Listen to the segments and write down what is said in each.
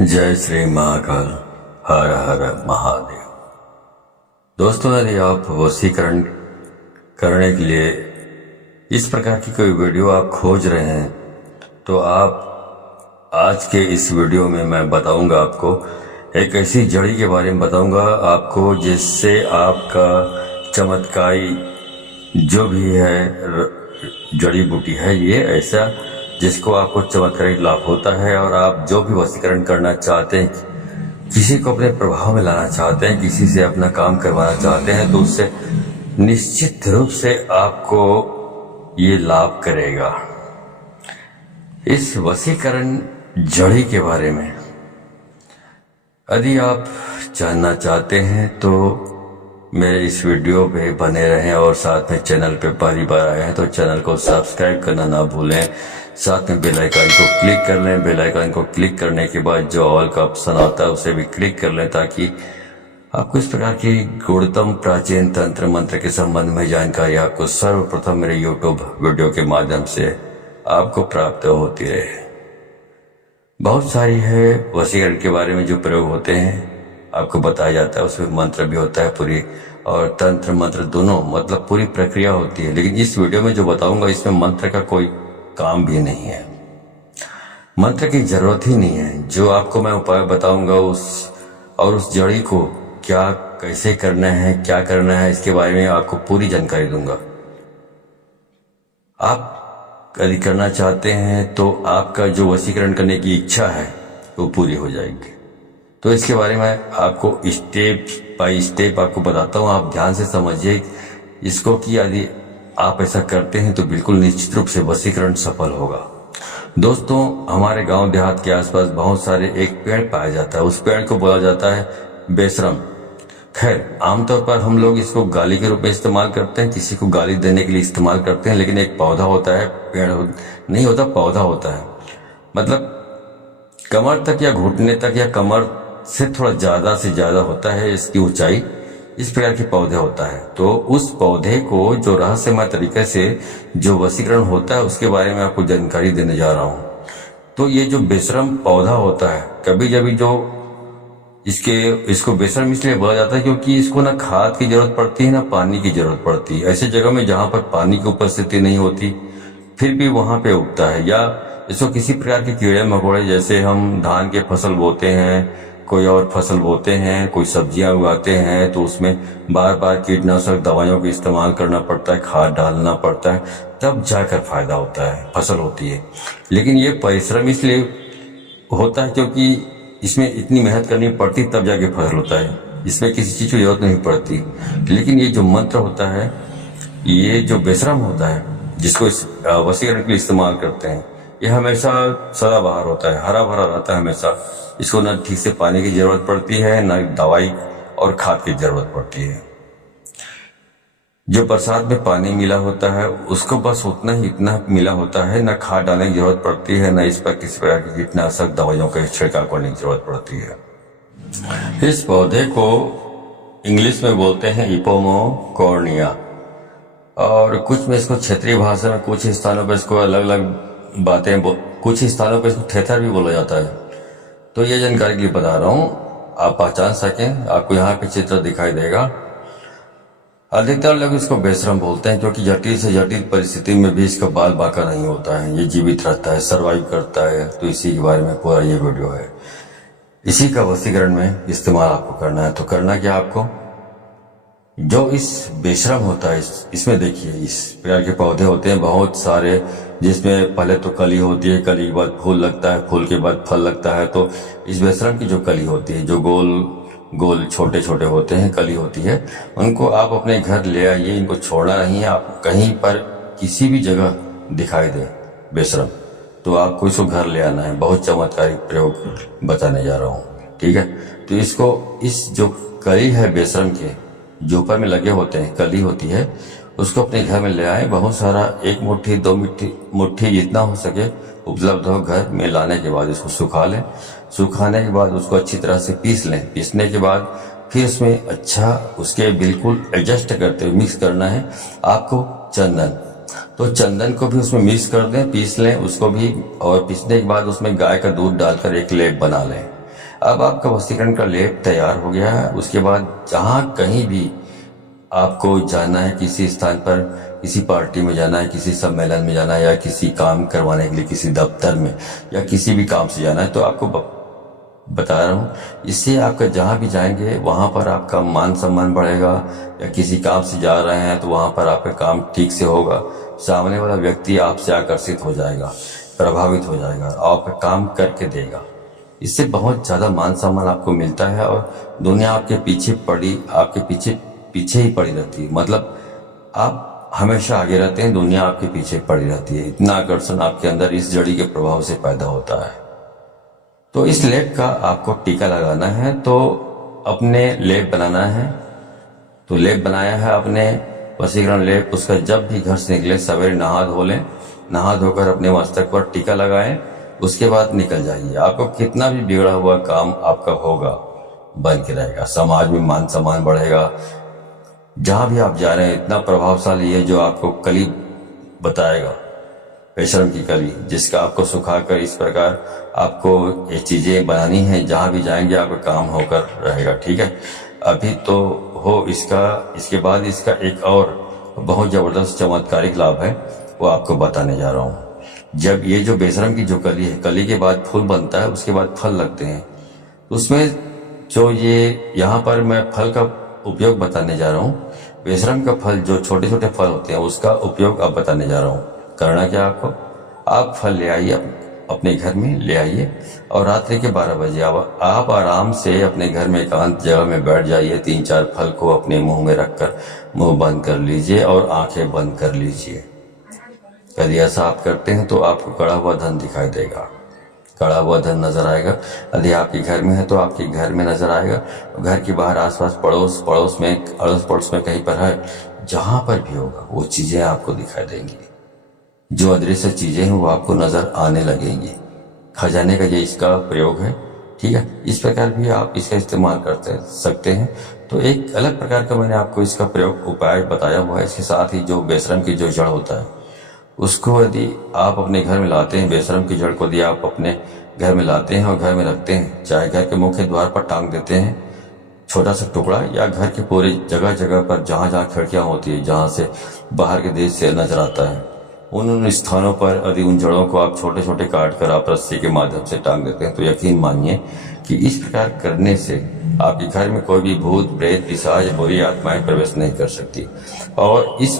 जय श्री महाकाल। हर हर महादेव। दोस्तों, यदि आप वशीकरण करने के लिए इस प्रकार की कोई वीडियो आप खोज रहे हैं तो आप आज के इस वीडियो में मैं बताऊंगा, आपको एक ऐसी जड़ी के बारे में बताऊंगा आपको जिससे आपका चमत्कारी जो भी है जड़ी बूटी है, ये ऐसा जिसको आपको चमत्कारी लाभ होता है। और आप जो भी वशीकरण करना चाहते हैं, किसी को अपने प्रभाव में लाना चाहते हैं, किसी से अपना काम करवाना चाहते हैं, तो उससे निश्चित रूप से आपको ये लाभ करेगा। इस वशीकरण जड़ी के बारे में यदि आप जानना चाहते हैं तो मेरे इस वीडियो पे बने रहें, और साथ में चैनल पे पहली बार आए हैं तो चैनल को सब्सक्राइब करना ना भूलें। साथ में बेल आइकन को क्लिक कर लें। बेल आइकन को क्लिक करने के बाद जो ऑल का ऑप्शन आता है उसे भी क्लिक कर लें, ताकि आपको इस प्रकार की गुणतम प्राचीन तंत्र मंत्र के संबंध में जानकारी आपको सर्वप्रथम मेरे यूट्यूब वीडियो के माध्यम से आपको प्राप्त होती रहे। बहुत सारी है वशीकरण के बारे में जो प्रयोग होते हैं आपको बताया जाता है, उसमें मंत्र भी होता है पूरी, और तंत्र मंत्र दोनों, मतलब पूरी प्रक्रिया होती है। लेकिन इस वीडियो में जो बताऊंगा इसमें मंत्र का कोई काम भी नहीं है, मंत्र की जरूरत ही नहीं है। जो आपको मैं उपाय बताऊंगा उस जड़ी को क्या कैसे करना है, क्या करना है, इसके बारे में आपको पूरी जानकारी दूंगा। आप यदि करना चाहते हैं तो आपका जो वशीकरण करने की इच्छा है वो पूरी हो जाएगी। तो इसके बारे में आपको स्टेप बाय स्टेप आपको बताता हूँ, आप ध्यान से समझिए इसको कि यदि आप ऐसा करते हैं तो बिल्कुल निश्चित रूप से वशीकरण सफल होगा। दोस्तों, हमारे गांव देहात के आसपास बहुत सारे एक पेड़ पाया जाता है, उस पेड़ को बोला जाता है बेशरम। खैर, आमतौर पर हम लोग इसको गाली के रूप में इस्तेमाल करते हैं, किसी को गाली देने के लिए इस्तेमाल करते हैं, लेकिन एक पौधा होता है, पेड़ नहीं होता, पौधा होता है। मतलब कमर तक या घुटने तक या कमर से थोड़ा ज्यादा से ज्यादा होता है इसकी ऊंचाई, इस प्रकार के पौधे होता है। तो उस पौधे को जो रहस्यमय तरीके से जो वशीकरण होता है उसके बारे में आपको जानकारी देने जा रहा हूँ। तो ये जो बेशरम पौधा होता है, कभी कभी जो इसको बेशरम इसलिए बोला जाता है क्योंकि इसको ना खाद की जरूरत पड़ती है ना पानी की जरूरत पड़ती है। ऐसी जगह में जहां पर पानी की उपस्थिति नहीं होती फिर भी वहां पे उगता है। या इसको किसी प्रकार के कीड़े मकोड़े, जैसे हम धान के फसल बोते हैं, कोई और फसल बोते हैं, कोई सब्जियां उगाते हैं, तो उसमें बार बार कीटनाशक दवाइयों का इस्तेमाल करना पड़ता है, खाद डालना पड़ता है, तब जाकर फायदा होता है, फसल होती है। लेकिन ये परिश्रम इसलिए होता है क्योंकि इसमें इतनी मेहनत करनी पड़ती तब जाके फसल होता है, इसमें किसी चीज की जरूरत नहीं पड़ती। लेकिन ये जो मंत्र होता है, ये जो बेशरम होता है, जिसको इस वशीकरण के लिए इस्तेमाल करते हैं, ये हमेशा सदाबहार होता है, हरा भरा रहता है हमेशा। इसको न ठीक से पानी की जरूरत पड़ती है, न दवाई और खाद की जरूरत पड़ती है। जो बरसात में पानी मिला होता है उसको बस उतना ही इतना मिला होता है, न खाद डालने की जरूरत पड़ती है, न इस पर किसी प्रकार की कीटनाशक दवाइयों का छिड़काव करने की जरूरत पड़ती है। इस पौधे को इंग्लिश में बोलते हैं इपोमोकॉर्निया, और कुछ में इसको क्षेत्रीय भाषा में कुछ स्थानों पर इसको अलग अलग बातें, कुछ स्थानों पर इसको थेथर भी बोला जाता है। तो ये जानकारी के लिए बता रहा हूँ, आप पहचान सकें। आपको यहाँ पे चित्र दिखाई देगा। अधिकतर लोग इसको बेशरम बोलते हैं क्योंकि जटिल से जटिल परिस्थिति में भी इसका बाल बांका नहीं होता है, ये जीवित रहता है, सरवाइव करता है। तो इसी के बारे में पूरा ये वीडियो है। इसी का वशीकरण में इस्तेमाल आपको करना है। तो करना क्या आपको, जो इस बेशरम होता है, इसमें देखिए इस प्रकार के पौधे होते हैं बहुत सारे, जिसमें पहले तो कली होती है, कली के बाद फूल लगता है, फूल के बाद फल लगता है। तो इस बेशरम की जो कली होती है, जो गोल गोल छोटे छोटे होते हैं, कली होती है, उनको आप अपने घर ले आइए। इनको छोड़ना नहीं है, आप कहीं पर किसी भी जगह दिखाई दे बेशरम तो आपको इसको घर ले आना है। बहुत चमत्कारिक प्रयोग बताने जा रहा हूँ, ठीक है। तो इसको, इस जो कली है बेशरम के जो ऊपर में लगे होते हैं, कली होती है, उसको अपने घर में ले आए। बहुत सारा, 1 मुट्ठी 2 मुट्ठी जितना हो सके उपलब्ध हो। घर में लाने के बाद इसको सुखा लें। सुखाने के बाद उसको अच्छी तरह से पीस लें। पीसने के बाद फिर उसमें अच्छा उसके बिल्कुल एडजस्ट करते हुए मिक्स करना है आपको चंदन। तो चंदन को भी उसमें मिक्स कर दें, पीस लें उसको भी, और पीसने के बाद उसमें गाय का दूध डालकर एक लेप बना लें। अब आपका वशीकरण का लेप तैयार हो गया है। उसके बाद जहाँ कहीं भी आपको जाना है, किसी स्थान पर, किसी पार्टी में जाना है, किसी सम्मेलन में जाना है, या किसी काम करवाने के लिए किसी दफ्तर में या किसी भी काम से जाना है, तो आपको बता रहा हूँ, इससे आपका जहाँ भी जाएंगे वहाँ पर आपका मान सम्मान बढ़ेगा। या किसी काम से जा रहे हैं तो वहाँ पर आपका काम ठीक से होगा, सामने वाला व्यक्ति आपसे आकर्षित हो जाएगा, प्रभावित हो जाएगा, आपका काम करके देगा। इससे बहुत ज़्यादा मान सम्मान आपको मिलता है और दुनिया आपके पीछे आपके पीछे ही पड़ी रहती है। मतलब आप हमेशा आगे रहते हैं, दुनिया आपके पीछे पड़ी रहती है। इतना आकर्षण आपके अंदर इस जड़ी के प्रभाव से पैदा होता है। तो इस लेप का आपको टीका लगाना है, तो अपने लेप बनाना है। तो लेप बनाया है आपने, वशीकरण लेप, उसका जब भी घर से निकले सवेरे नहा धो लें, नहा धोकर अपने मस्तक पर टीका लगाएं, उसके बाद निकल जाइए। आपको कितना भी बिगड़ा हुआ काम आपका होगा बन के रहेगा, समाज में मान सम्मान बढ़ेगा। जहां भी आप जा रहे हैं इतना प्रभावशाली है जो आपको कली बताएगा, बेशर्म की कली, जिसका आपको सुखाकर इस प्रकार आपको ये चीजें बनानी है, जहां भी जाएंगे आपका काम होकर रहेगा। ठीक है, अभी तो हो इसके बाद इसका एक और बहुत जबरदस्त चमत्कारिक लाभ है, वो आपको बताने जा रहा हूँ। जब ये जो बेशरम की जो कली है, कली के बाद फूल बनता है, उसके बाद फल लगते हैं, उसमें जो ये यहाँ पर मैं फल का उपयोग बताने जा रहा हूँ। बेशरम का फल, जो छोटे छोटे फल होते हैं, उसका उपयोग अब बताने जा रहा हूँ। करना क्या आपको, आप फल ले आइए, अपने घर में ले आइए, और रात्रि के 12 बजे आप आराम से अपने घर में एकांत जगह में बैठ जाइए। 3-4 फल को अपने मुंह में रखकर मुंह बंद कर लीजिए और आंखें बंद कर लीजिए। यदि ऐसा आप करते हैं तो आपको कड़ा हुआ धन दिखाई देगा, कड़ा हुआ धन नजर आएगा। यदि आपके घर में है तो आपके घर में नजर आएगा, घर के बाहर आसपास अड़ोस पड़ोस में कहीं पर है, जहां पर भी होगा वो चीजें आपको दिखाई देंगी। जो अदृश्य चीजें हैं वो आपको नजर आने लगेंगी। खजाने का ये इसका प्रयोग है। ठीक है, इस प्रकार भी आप इसका इस्तेमाल करते सकते हैं। तो एक अलग प्रकार का मैंने आपको इसका प्रयोग उपाय बताया हुआ है। इसके साथ ही जो बेशरम की जो जड़ होता है, उसको यदि आप अपने घर में लाते हैं, बेशरम की जड़ को यदि आप अपने घर में लाते हैं और घर में रखते हैं, चाहे घर के मुख्य द्वार पर टांग देते हैं छोटा सा टुकड़ा, या घर के पूरे जगह जगह पर जहां जहां खिड़कियां होती है, जहां से बाहर के देश से नजर आता है, उन स्थानों पर यदि उन जड़ों को आप छोटे छोटे काट कर आप रस्सी के माध्यम से टांग देते हैं, तो यकीन मानिए कि इस प्रकार करने से आपके घर में कोई भी भूत प्रेत पिशाच बुरी आत्माएं प्रवेश नहीं कर सकती। और इस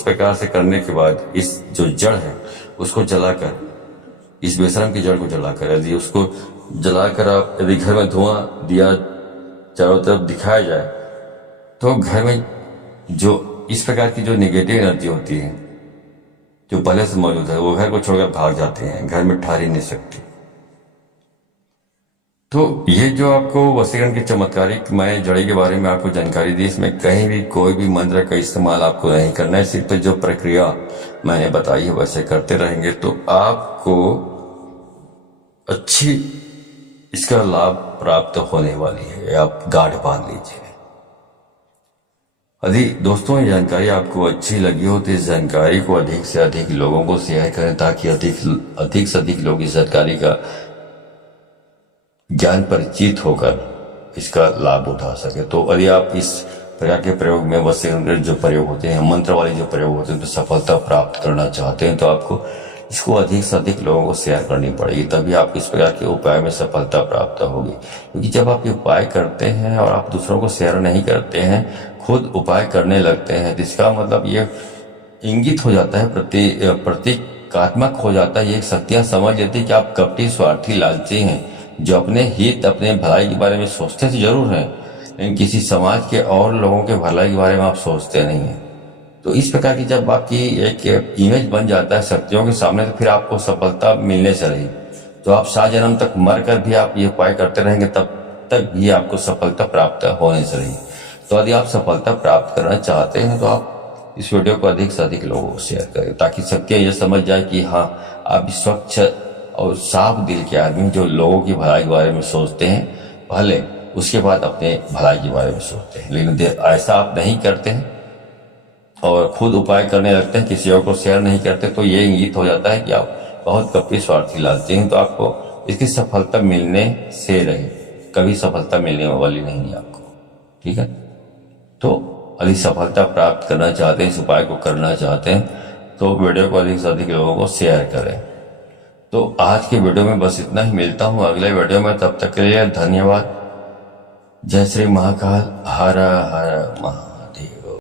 प्रकार से करने के बाद इस जो जड़ है उसको जलाकर, इस बेशरम की जड़ को जलाकर, यदि उसको जलाकर आप यदि घर में धुआं दिया चारों तरफ दिखाया जाए, तो घर में जो इस प्रकार की जो निगेटिव एनर्जी होती है जो पहले से मौजूद है, वो घर को छोड़कर भाग जाते हैं, घर में ठहर ही नहीं सकती। तो ये जो आपको वशीकरण की चमत्कारिक मैं जड़ी के बारे में आपको जानकारी दी, इसमें कहीं भी कोई भी मंत्र का इस्तेमाल आपको नहीं करना है। सिर्फ जो प्रक्रिया मैंने बताई है वैसे करते रहेंगे तो आपको अच्छी इसका लाभ प्राप्त होने वाली है। आप गाढ़ बांध लीजिए। यदि दोस्तों ये जानकारी आपको अच्छी लगी हो तो इस जानकारी को अधिक से अधिक लोगों को शेयर करें, ताकि अधिक से अधिक लोग इस जानकारी का ज्ञान परिचित होकर इसका लाभ उठा सके। तो यदि आप इस प्रकार के प्रयोग में वशीकरण जो प्रयोग होते हैं, मंत्र वाले जो प्रयोग होते हैं, तो सफलता प्राप्त करना चाहते हैं तो आपको इसको अधिक से अधिक लोगों को शेयर करनी पड़ेगी, तभी आप इस प्रकार के उपाय में सफलता प्राप्त होगी। क्योंकि जब आप ये उपाय करते हैं और आप दूसरों को शेयर नहीं करते हैं, खुद उपाय करने लगते हैं, तो इसका मतलब ये इंगित हो जाता है, प्रतीकात्मक हो जाता है, ये शक्तियां समझ लेती है कि आप कपटी, स्वार्थी, लालची हैं, जो अपने हित, अपने भलाई के बारे में सोचते तो जरूर हैं, लेकिन किसी समाज के और लोगों के भलाई के बारे में आप सोचते नहीं हैं। तो इस प्रकार की जब आपकी एक इमेज बन जाता है शक्तियों के सामने, तो फिर आपको सफलता मिलने से रही। तो आप 7 जन्म तक मर कर भी आप ये उपाय करते रहेंगे, तब तक भी आपको सफलता प्राप्त होने से रही। तो यदि आप सफलता प्राप्त करना चाहते हैं तो आप इस वीडियो को अधिक से अधिक लोगों को शेयर करें, ताकि शक्तियाँ ये समझ जाए कि हाँ, आप स्वच्छ और साफ दिल के आदमी जो लोगों की भलाई के बारे में सोचते हैं, पहले उसके बाद अपने भलाई के बारे में सोचते हैं। लेकिन ऐसा आप नहीं करते हैं और खुद उपाय करने लगते हैं, किसी और को शेयर नहीं करते, तो ये इंगित हो जाता है कि आप बहुत कपटी, स्वार्थी, लालची हैं। तो आपको इसकी सफलता मिलने से रहे, कभी सफलता मिलने वाली नहीं है आपको। ठीक है, तो अधिक सफलता प्राप्त करना चाहते हैं, इस उपाय को करना चाहते हैं तो वीडियो को अधिक से अधिक लोगों को शेयर करें। तो आज की वीडियो में बस इतना ही, मिलता हूं अगले वीडियो में, तब तक के लिए धन्यवाद। जय श्री महाकाल, हर हर महा।